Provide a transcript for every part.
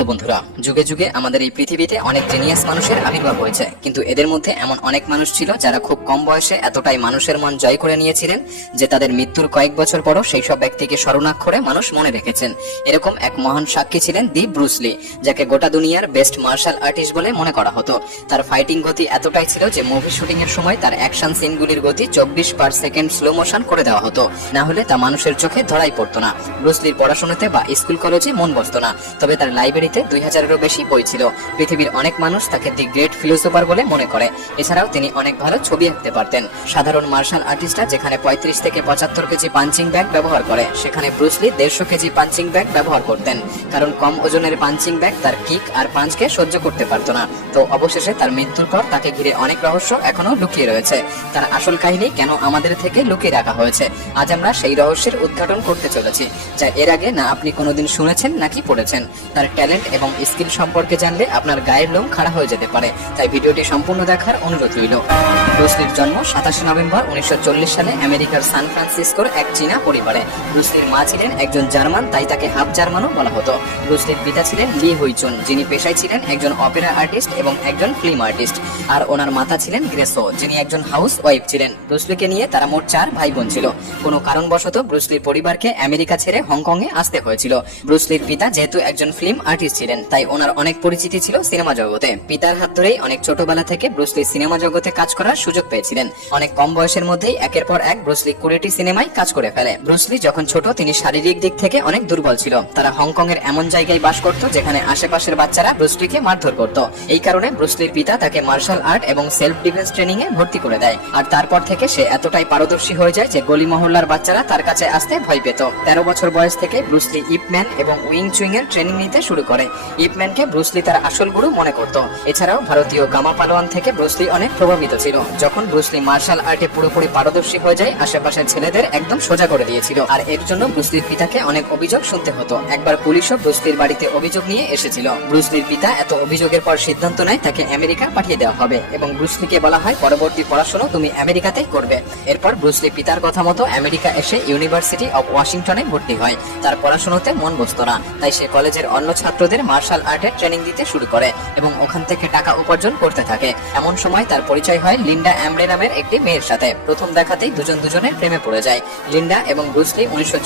Hello বন্ধুরা, যুগে যুগে আমাদের এই পৃথিবীতে অনেক জেনিয়াস মানুষের আবির্ভাব হয়েছে। কিন্তু এদের মধ্যে এমন অনেক মানুষ ছিল যারা খুব কম বয়সে এতটাই মানুষের মন জয় করে নিয়েছিলেন যে তাদের মৃত্যুর কয়েক বছর পরও সেই সব ব্যক্তিকে স্মরণাক্ষরে মানুষ মনে রেখেছেন। এরকম এক মহান সাক্ষী ছিলেন দি ব্রুসলি যাকে গোটা দুনিয়ার বেস্ট মার্শাল আর্টিস্ট বলে মনে করা হতো। তার ফাইটিং গতি এতটাই ছিল যে মুভি শুটিং এর সময় তার অ্যাকশন সিনগুলির গতি চব্বিশ পার সেকেন্ড স্লো মোশন করে দেওয়া হতো। না হলে তা মানুষের চোখে ধরাই পড়তো না। ব্রুসলির পড়াশোনাতে বা স্কুল কলেজে মন বসতো না, তবে তার লাইব্রেরিতে দুই হাজারেরও বেশি বই ছিল। পৃথিবীর অনেক মানুষ তাকে দি গ্রেট ফিলোসোফার বলে মনে করে। এছাড়াও তিনি অনেক ভালো ছবি আঁকতে পারতেন। সাধারণ মার্শাল আর্টিস্টরা যেখানে পঁয়ত্রিশ থেকে পঁচাত্তর কেজি পাঞ্চিং ব্যাগ ব্যবহার করে, সেখানে ব্রুসলি দেড়শো কেজি পাঞ্চিং ব্যাগ ব্যবহার করতেন। কারণ কম ওজনের পাঞ্চিং ব্যাগ তার কিক আর পাঞ্চকে সহ্য করতে পারতো না। তো অবশেষে তার মৃত্যুর পর তাকে ঘিরে অনেক রহস্য এখনও লুকিয়ে রয়েছে। তার আসল কাহিনী কেন আমাদের থেকে লুকিয়ে রাখা হয়েছে, আজ আমরা সেই রহস্যের উদ্ঘাটন করতে চলেছি, যা এর আগে না আপনি কোনোদিন শুনেছেন নাকি পড়েছেন। তার ট্যালেন্ট এবং স্কিল সম্পর্কে জানলে আপনার গায়ের লোম খাড়া হয়ে যেতে পারে। তাই ভিডিওটি সম্পূর্ণ দেখার অনুরোধ রইল। ব্রুসলির জন্ম সাতাশে নভেম্বর উনিশশো সালে আমেরিকার সান ফ্রান্সিসকোর এক চীনা পরিবারে। ব্রুসলির মা ছিলেন একজন জার্মান, তাই তাকে হাফ জার্মানও বলা হতো। ব্রুসলির পিতা ছিলেন লি হুইচুন, যিনি পেশায় ছিলেন একজন অপেরা আর্টিস্ট এবং একজন ফিল্ম আর্টিস্ট। আর ওনার মাতা ছিলেন গ্রেসো, যিনি একজন হাউস ওয়াইফ ছিলেন ব্রুসলিকে নিয়ে তারা মোট চার ভাই বোন ছিল। কোনো কারণবশত ব্রুসলির পরিবারকে আমেরিকা ছেড়ে হংকং এ আসতে হয়েছিল। ব্রুসলির পিতা যেহেতু একজন ফিল্ম আর্টিস্ট ছিলেন, তাই ওনার অনেক পরিচিতি ছিল সিনেমা জগতে। পিতার হাত ধরেই অনেক ছোটবেলা থেকে ব্রুসলি সিনেমা জগতে কাজ করার সুযোগ পেয়েছিলেন। অনেক কম বয়সের মধ্যেই একের পর এক ব্রুসলি কুড়িটি সিনেমায় কাজ করে ফেলে। ব্রুসলি যখন ছোট, তিনি শারীরিক দিক থেকে অনেক দুর্বল ছিল। তারা হংকং এর এমন জায়গায় বাস করত যেখানে আশেপাশের বাচ্চারা ব্রুসলিকে মারধর করত। এই কারণে ব্রুসলির পিতা তাকে মার্শাল আর্ট এবং সেলফ ডিফেন্স ট্রেনিং এ ভর্তি করে দেয়। আর তারপর থেকে সে এতটাই পারদর্শী হয়ে যায় যে গলি মহল্লার বাচ্চারা তার কাছে আসতে ভয় পেত। তেরো বছর বয়স থেকে ব্রুসলি ইপম্যান এবং উইং চুইং এর ট্রেনিং নিতে শুরু ইপম্যানকে ব্রুসলি তার আসল গুরু মনে করত। এছাড়াও ভারতীয় গামা পালোয়ান থেকে ব্রুসলি অনেক প্রভাবিত ছিল। যখন ব্রুসলি মার্শাল আর্টে পুরোপুরি পারদর্শী হয়ে যায়, আশেপাশের ছেলেদের একদম সোজা করে দিয়েছিল। আর এর জন্য ব্রুসলির পিতাকে অনেক অভিযোগ শুনতে হতো। একবার পুলিশও ব্রুসলির বাড়িতে অভিযোগ নিয়ে এসেছিল। ব্রুসলির পিতা এত অভিযোগের পর সিদ্ধান্ত নেয়, তাকে আমেরিকা পাঠিয়ে দেওয়া হবে এবং ব্রুসলিকে বলা হয়, পরবর্তী পড়াশোনা তুমি আমেরিকাতেই করবে। এরপর ব্রুসলি পিতার কথা মতো আমেরিকা এসে ইউনিভার্সিটি অব ওয়াশিংটনে ভর্তি হয়। তার পড়াশোনাতে মন বসত না। তাই সে কলেজের অন্য ছাত্রদের মার্শাল আর্টের ট্রেনিং দিতে শুরু করে এবং ওখান থেকে টাকা উপার্জন করতে থাকে। এমন সময় তার পরিচয় হয় লিন্ডা অ্যামডে নামের একটি মেয়ের সাথে। প্রথম দেখাতেই দুজন দুজনের প্রেমে পড়ে যায়। লিন্ডা এবং ব্রুসলি উনিশশো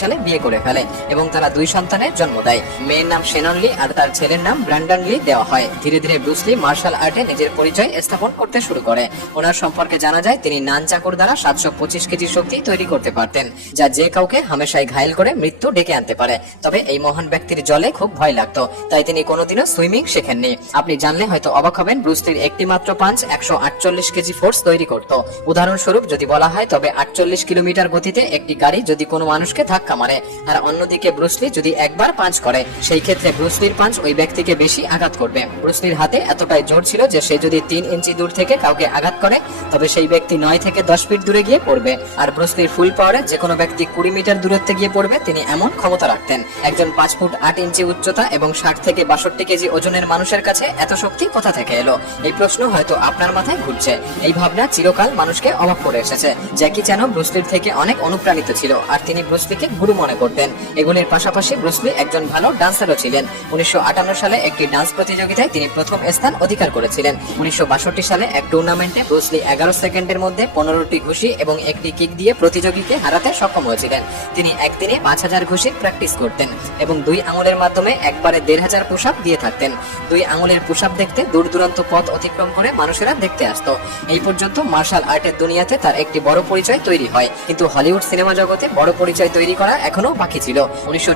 সালে বিয়ে করে ফেলে এবং তারা দুই সন্তানের জন্ম দেয়। মেয়ের নাম শেনন লি আর তার ছেলের নাম ব্র্যান্ডন লি দেওয়া হয়। ধীরে ধীরে ব্রুসলি মার্শাল আর্টে নিজের পরিচয় স্থাপন করতে শুরু করে। ওনার সম্পর্কে জানা যায়, তিনি নান চাকর দ্বারা সাতশো পঁচিশ কেজি শক্তি তৈরি করতে পারতেন, যা যে কাউকে হামেশাই ঘায়েল করে মৃত্যু ডেকে আনতে পারে। তবে এই মহান ব্যক্তির জলে খুব ভয় লাগতো। তাই তিনি কোনোদিনও সুইমিং শেখেননি। আপনি জানলে হয়তো অবাক হবেন ব্রুসলির একটি মাত্র পাঞ্চ একশো আটচল্লিশ কেজি ফোর্স তৈরি করত। উদাহরণস্বরূপ, যদি বলা হয়, তবে আটচল্লিশ কিলোমিটার গতিতে একটি গাড়ি যদি কোনো মানুষকে ধাক্কা মারে, আর অন্যদিকে ব্রুসলি যদি একবার পাঞ্চ করে, সেই ক্ষেত্রে ব্রুসলির পাঞ্চ ওই ব্যক্তিকে বেশি আঘাত করবে। ব্রুসলির হাতে এতটাই জোর ছিল যে সে যদি তিন ইঞ্চি দূর থেকে কাউকে আঘাত করে, তবে সেই ব্যক্তি নয় থেকে দশ ফিট দূরে গিয়ে পড়বে। আর ব্রুসলির ফুল পাওয়ারে যে কোনো ব্যক্তি কুড়ি মিটার দূরত্বে গিয়ে পড়বে, তিনি এমন ক্ষমতা রাখতেন। একজন পাঁচ ফুট আট ইঞ্চি উচ্চতা এবং ষাট থেকে বাষট্টি কেজি ওজনের মানুষের কাছে এত শক্তি কোথা থেকে এলো? এই প্রশ্ন হয়তো আপনার মাথায় ঘুরছে। এই ভাবনা চিরকাল মানুষকে অবাক করে এসেছে। জ্যাকি যেন ব্রুসলির থেকে অনেক অনুপ্রাণিত ছিল আর তিনি ব্রুসলিকে গুরু মনে করতেন। এগুলির পাশাপাশি ব্রুসলি একজন ভালো ডান্সারও ছিলেন। উনিশশো আটান্ন সালে একটি ডান্স প্রতিযোগিতায় তিনি প্রথম স্থান অধিকার করেছিলেন। উনিশশো বাষট্টি সালে এক টুর্নামেন্টে ব্রুসলি এগারো সেকেন্ডের মধ্যে পনেরোটি ঘুষি এবং একটি কিক দিয়ে প্রতিযোগীকে হারাতে সক্ষম হয়েছিলেন। তিনি একদিনে পাঁচ হাজার ঘুষির প্র্যাকটিস করতেন এবং দুই আঙুলের মাধ্যমে একবারে দেড় হাজার পুশ দিয়ে থাকতেন। দুই আঙুলের পুশ দেখতে দূর দূরান্ত পথ অতিক্রম করে মানুষেরা দেখতে আসতো। এই পর্যন্ত মার্শাল আর্টের দুনিয়াতে তার একটি বড় পরিচয় তৈরি হয়। কিন্তু হলিউড সিনেমা জগতে বড় পরিচয় তৈরি করা এখনও বাকি ছিল। উনিশশো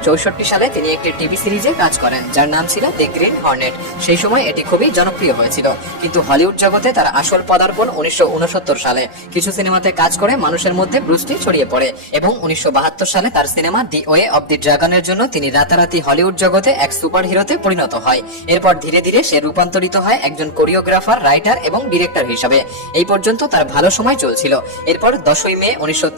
সালে তিনি একটি টিভি সিরিজে কাজ করেন, যার নাম ছিল দ্য গ্রিন হর্নেট। সেই সময় এটি খুবই জনপ্রিয় হয়েছিল। কিন্তু হলিউড জগতে তার আসল পদার্পণ উনিশশো সালে। কিছু সিনেমাতে কাজ করে মানুষের মধ্যে ব্রুসটি ছড়িয়ে পড়ে এবং উনিশশো বাহাত্তর সালে তার cinema the way of the ড্রাগনের জন্য তিনি রাতারাতি হলিউড জগতে এক সুপার হিরোতে পরিণত হয়। এরপর ধীরে ধীরে সে রূপান্তরিত হয় একজন কোরিওগ্রাফার, রাইটার এবং ডিরেক্টর হিসাবে। এই পর্যন্ত তার ভালো সময় চলছিল। এরপর দশই মে উনিশশো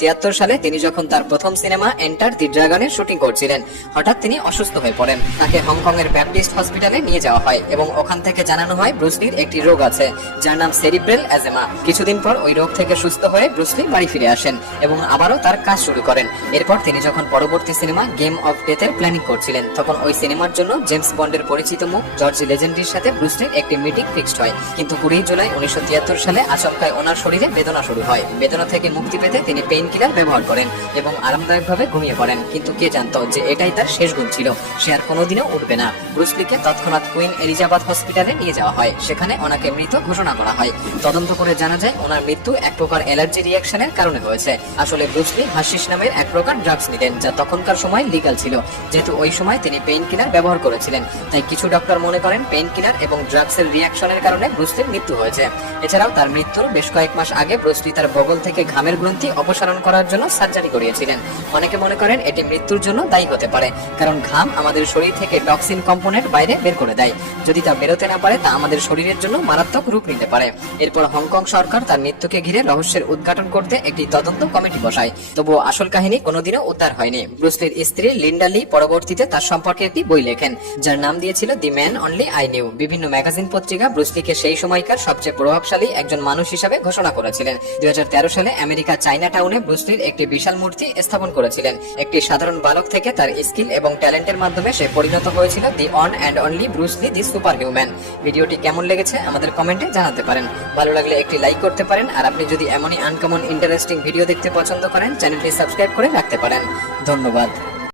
সালে তিনি যখন তার প্রথম সিনেমা এন্টার দি ড্রাগনের শুটিং করছিলেন, হঠাৎ তিনি অসুস্থ হয়ে পড়েন। তাকে হংকং এর ব্যাপটিস্ট হসপিটালে নিয়ে যাওয়া হয় এবং ওখান থেকে জানানো হয় ব্রুসলির একটি রোগ আছে, যার নাম সেরিব্রেল অ্যাজেমা। কিছুদিন পর ওই রোগ থেকে সুস্থ হয়ে ব্রুসলি বাড়ি ফিরে আসেন এবং আবারও তার কাজ শুরু করেন। এরপর তিনি যখন পরবর্তী সিনেমা গেম অফ ডেথের প্ল্যানিং করছিলেন, তখন ওই সিনেমার জন্য জেমস বন্ডের পরিচিত মুখ জর্জ লেজেন্ডির সাথে ব্রুসলির একটি মিটিং ফিক্সড হয়। কিন্তু কুড়ি জুলাই উনিশশো তিয়াত্তর সালে আচমকায় ওনার শরীরে বেদনা শুরু হয়। বেদনা থেকে মুক্তি পেতে তিনি পেইন কিলার ব্যবহার করেন এবং আরামদায়কভাবে ঘুমিয়ে পড়েন। কিন্তু কে জানতো যে এটাই তার শেষ ঘুম ছিল। সে আর কোনোদিনও উঠবে না। ব্রুসলিকে তৎক্ষণাৎ কুইন এলিজাবেথ হসপিটালে নিয়ে যাওয়া হয়। সেখানে ওনাকে মৃত ঘোষণা করা হয়। তদন্ত করে জানা যায়, ওনার মৃত্যু এক প্রকার অ্যালার্জি রিয়াকশনের কারণে হয়েছে। আসলে ব্রুসলি হাসিস নামের এক প্রকার ড্রাগস নিতেন, যা তখনকার সময় লিগাল ছিল। যেহেতু ওই সময় তিনি পেইন কিলার ব্যবহার করেছিলেন। তাই কিছু ডক্টর মনে করেন পেইন কিলার এবং ড্রাগসের রিয়াকশনের কারণে ব্রুসলির মৃত্যু হয়েছে। এছাড়াও তার মৃত্যুর বেশ কয়েক মাস আগে ব্রুসলি তার বগল থেকে ঘামের গ্রন্থি অপসারণ করার জন্য সার্জারি করিয়েছিলেন। অনেকে মনে করেন এটি মৃত্যুর জন্য দায়ী হতে পারে, কারণ ঘাম আমাদের শরীর থেকে টক্সিন কম্পোনেন্ট বাইরে বের করে দেয়। যদি তা বেরোতে না পারে, তা আমাদের শরীরের জন্য মারাত্মক রূপ নিতে পারে। এরপর হংকং সরকার তার মৃত্যুকে ঘিরে রহস্যের উদ্ঘাটন করতে একটি তদন্ত কমিটি বসায়। তবুও আসল কাহিনী কোনোদিনও উদ্ধার হয়নি। ব্রুসলির স্ত্রী লিন্ডা লি পরবর্তীতে তার সম্পর্কে একটি বই লেখেন যার নাম দিয়েছিল the man only I knew বিভিন্ন ম্যাগাজিন পত্রিকা ব্রুসলিকে সেই সময়কার সবচেয়ে প্রভাবশালী একজন মানুষ হিসাবে ঘোষণা করেছিলেন। দুই হাজার তেরো সালে আমেরিকা চাইনা টাউনে ব্রুসলির একটি বিশাল মূর্তি স্থাপন করেছিলেন। একটি সাধারণ বালক থেকে তার স্কিল এবং ট্যালেন্টের মাধ্যমে সে পরিণত হয়েছিল the one and only Bruce Lee the super human ভিডিওটি কেমন লেগেছে আমাদের কমেন্টে জানাতে পারেন। ভালো লাগলে একটি লাইক করতে পারেন, আর আপনি যদি এমনই আনকমন ইন্টারেস্টিং ভিডিও দেখতে পছন্দ করেন, চ্যানেলটি সাবস্ক্রাইব করে রাখতে পারেন। ধন্যবাদ।